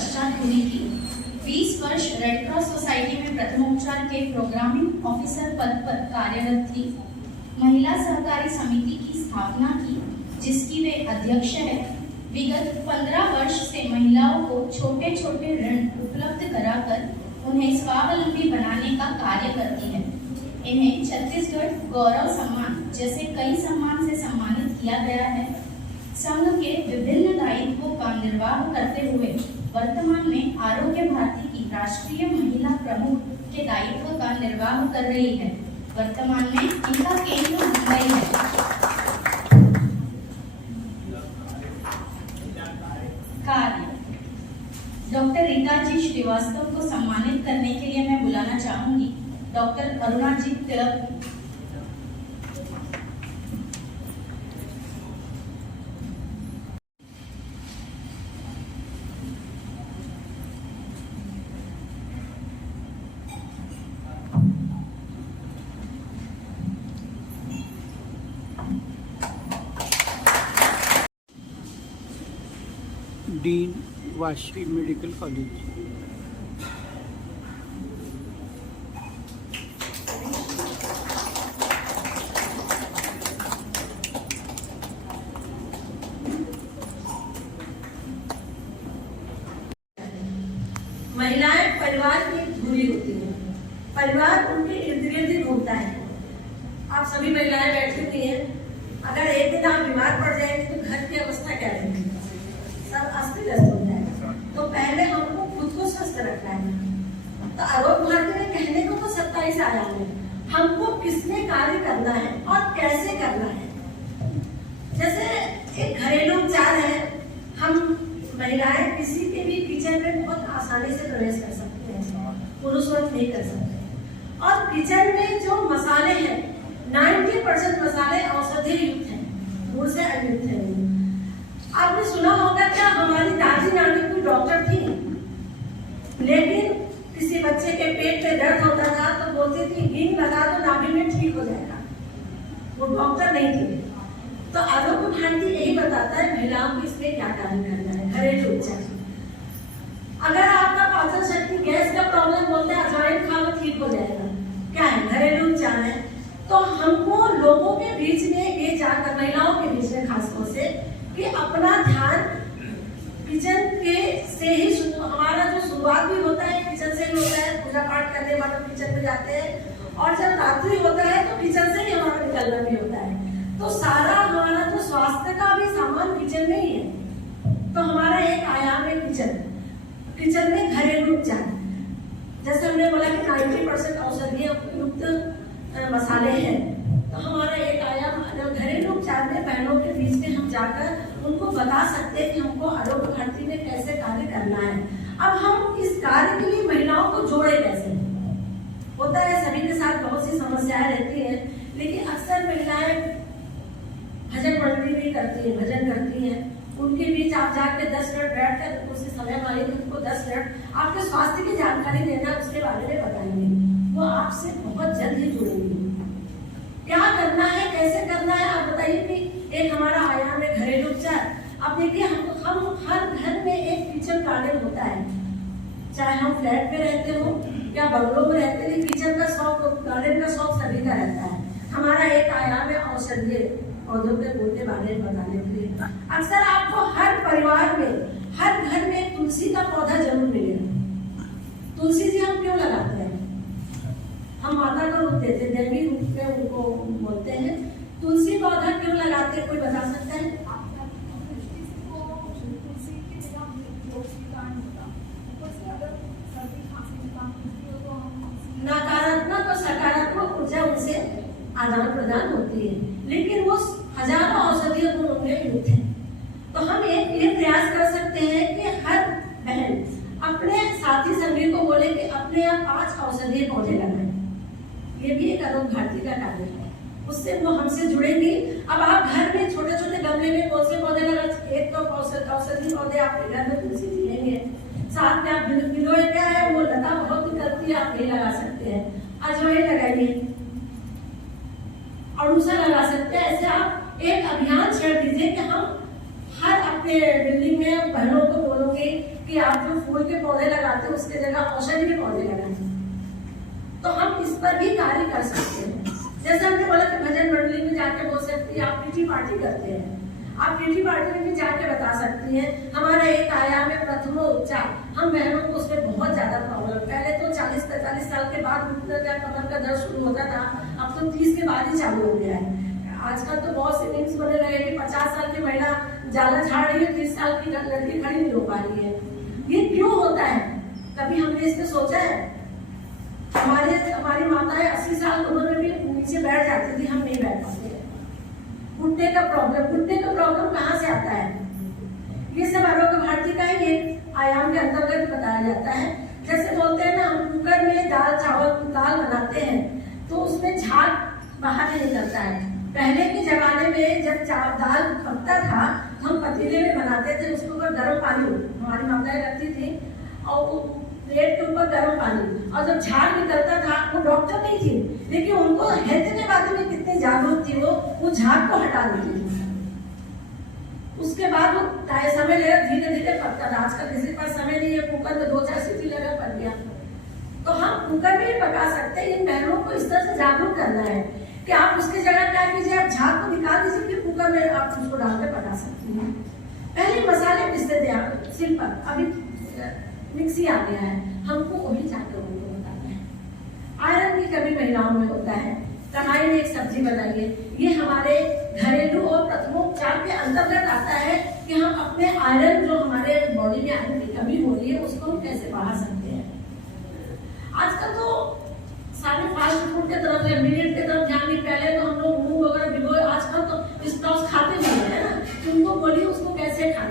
पश्चात की 20 वर्ष रेड क्रॉस सोसाइटी में प्रथमोपचार के प्रोग्रामिंग ऑफिसर पद पर कार्यरत थी। महिला सहकारी समिति की स्थापना की, जिसकी वे अध्यक्ष है। विगत 15 वर्ष से महिलाओं को छोटे छोटे ऋण उपलब्ध कराकर उन्हें स्वावलंबी बनाने का कार्य करती है। इन्हें छत्तीसगढ़ गौरव सम्मान जैसे कई सम्मान से सम्मानित किया गया है। संघ के विभिन्न दायित्वों का निर्वाह करते हुए वर्तमान में आरोग्य भारती की राष्ट्रीय महिला प्रमुख के दायित्व का निर्वाह कर रही है। वर्तमान में इनका केंद्र मुंबई है। कार्य डॉक्टर रीता जी श्रीवास्तव को सम्मानित करने के लिए मैं बुलाना चाहूंगी doctor Aruna ji Tilak. Dean Vashi medical college. महिलाएं परिवार की धुरी होती है, परिवार उनके इर्द गिर्द ही घूमता है। आप सभी महिलाएं बैठी हुई हैं, अगर एक दिन आप बीमार पड़ जाएंगे तो घर की अवस्था क्या रहेगी? सब अस्त व्यस्त हो जाएगा। तो पहले हमको खुद को स्वस्थ रखना है। तो आरोग्य भारती में कहने को तो 27 आयाम है, हमको किसमें कार्य करना है और कैसे करना है। जैसे एक घरेलू उपचार है, हम महिलाएं किसी के भी किचन में बहुत आसानी से प्रवेश कर सकते हैं, पुरुष वर्ग नहीं कर सकते। और किचन में जो मसाले हैं 90% मसाले औषधि युक्त हैं, गुड़ से अयुक्त हैं। आपने सुना होगा क्या, हमारी दादी नानी कोई डॉक्टर थी, लेकिन किसी बच्चे के पेट में दर्द होता था तो बोलती थी हींग लगा दो नाभि में ठीक हो जाएगा। वो डॉक्टर नहीं थी। तो आरोग्य भारती यही बताता है महिलाओं को इसमें क्या कार्य करना है। घरेलू उपचार, अगर आपका पाचन शक्ति गैस का प्रॉब्लम बोलते हैं अजवाइन खा लो ठीक हो जाएगा, क्या है? घरेलू उपचार है। तो हमको लोगों के बीच में ये जाकर, महिलाओं के बीच में खासतौर से, कि अपना ध्यान किचन के से ही, हमारा जो शुरुआत भी होता है किचन से ही होता है। पूजा पाठ करने वाले किचन में जाते हैं, और जब रात्रि होता है तो किचन से ही हमारा निकलना भी होता है। तो सारा हमारा जो स्वास्थ्य का भी सामान किचन में ही है। तो हमारा एक आयाम है किचन। किचन में घरेलू उपचार, जैसे हमने बोला कि 90% औषधीय युक्त मसाले हैं। तो हमारा एक आयाम घरेलू उपचार में बहनों के बीच में हम जाकर उनको बता सकते हैं कि हमको आरोग्य भारती में कैसे कार्य करना है। अब हम इस कार्य के लिए महिलाओं को जोड़े कैसे? होता है सभी के साथ बहुत सी समस्याएं रहती है, लेकिन अक्सर महिलाएं भजन मंडली भी करती है, भजन करती है। उनके बीच आप जाकर 10 मिनट बैठकर उसे समय मांगेंगे, उनको 10 मिनट आपके स्वास्थ्य की जानकारी देना, उसके बारे में बताएंगे। वो आपसे बहुत जल्द ही जुड़ेंगे। क्या करना है, कैसे करना है, आप बताइए। कि एक हमारा आयाम है घरेलू उपचार। अब देखिए, हम हर घर में एक किचन गार्डन होता है, चाहे हम फ्लैट में रहते हो या बंगलों में रहते हैं। किचन का शौक, गार्डन का शौक सभी का रहता है। हमारा एक आयाम है औषधीय पौधों के गुण के बारे में बताने के लिए। अक्सर आपको हर परिवार में, हर घर में तुलसी का पौधा जरूर मिलेगा। तुलसी जी हम क्यों लगाते हैं? हम माता का रूप देते हैं, देवी रूप में उनको बोलते हैं। तुलसी पौधा क्यों लगाते हैं, कोई बता सकता है? नकारात्मक और सकारात्मक ऊर्जा उनसे आदान प्रदान होती है, लेकिन वो हजारों औषधीय गुण उनमें युक्त है। तो हम ये प्रयास कर सकते हैं कि हर बहन अपने साथी संगी को बोले कि अपने यहाँ 5 औषधीय पौधे लगाएं। ये भी एक आरोग्य भारती का कार्य है, उससे वो हमसे जुड़ेंगी। अब आप घर में छोटे छोटे गमले में कौन से पौधे लगा? एक तो औषधीय पौधे आपके घर में तुलसी जी लेंगे, साथ में आप गिलोय क्या है वो लता बहुत निकलती है, आप ये लगा सकते हैं। अजवाइन लगाइए, अड़ूसा लगा सकते हैं। ऐसे आप एक अभियान छेड़ दीजिए कि हम हर अपने बिल्डिंग में बहनों को बोलोगे कि आप जो फूल के पौधे लगाते हैं उसके जगह औषधि के पौधे लगाएं। तो हम इस पर भी कार्य कर सकते हैं। जैसे हमने बोला कि भजन मंडली में जाके बोल सकती है, आप किटी पार्टी करते हैं, आप किटी पार्टी में भी जाके बता सकती हैं हमारा एक आयाम है प्रथमोपचार। हम बहनों को उसमें बहुत ज्यादा प्रॉब्लम, पहले तो 40-45 साल के बाद कमर का दर्द शुरू होता था, अब तो 30 के बाद ही चालू हो गया है। आजकल तो बहुत से मीम्स बने लगे कि 50 साल की महिला जाला झाड़ रही है, 30 साल की लड़की खड़ी नहीं हो पा रही है। ये क्यों होता है? कभी हमने इसमें सोचा है? हमारी माताएं 80 साल की उम्र में भी नीचे बैठ जाती थी, हम नहीं बैठ पाते। घुटने का प्रॉब्लम कहाँ से आता है? ये सब आरोग्य भारती का ही एक आयाम के अंतर्गत बताया जाता है। जैसे बोलते हैं ना, हम कुकर में दाल बनाते हैं तो उसमें झाग बाहर नहीं निकलता है। पहले के जमाने में जब दाल पकता था तो हम पतीले में बनाते थे, उसके ऊपर गर्म पानी हमारी माताएं रखती थी और प्लेट के ऊपर गर्म पानी, और जब झाग निकलता था, वो डॉक्टर नहीं थी लेकिन उनको हेल्थ के बारे में कितने जागरूक थी, वो झाग को हटा देती थी। उसके बाद वो समय लगा, धीरे धीरे पकता था। आजकल किसी पास समय नहीं है, कुकर में 2-4 सीटी लगा पक गया। तो हम कुकर में भी पका सकते हैं। इन बहनों को इस तरह से जागरूक करना है कि आप उसकी जगह क्या कीजिए, आप झाग को निकाल दीजिए, फिर कुकर में आप उसको डालकर पका सकती हैं। पहले मसाले पीसते थे आप सिंपल, अभी मिक्सी आ गया है, हमको वही जाकर उनको बताना है। आयरन की कमी महिलाओं में होता है, कढ़ाई में एक सब्जी बनाइए, ये हमारे घरेलू और प्रथमोपचार के अंतर्गत आता है कि हम अपने आयरन, जो हमारे बॉडी में आयरन की कमी हो रही है, उसको हम कैसे बढ़ा सकते हैं। आजकल तो सारे फास्ट फूड के तरफ, इमीडिएट के तरफ ध्यान नहीं। पहले तो हम लोग मूंग वगैरह भिगोए, आजकल तो स्प्राउट्स खाते भी है ना, उनको बोलिए उसको कैसे खाना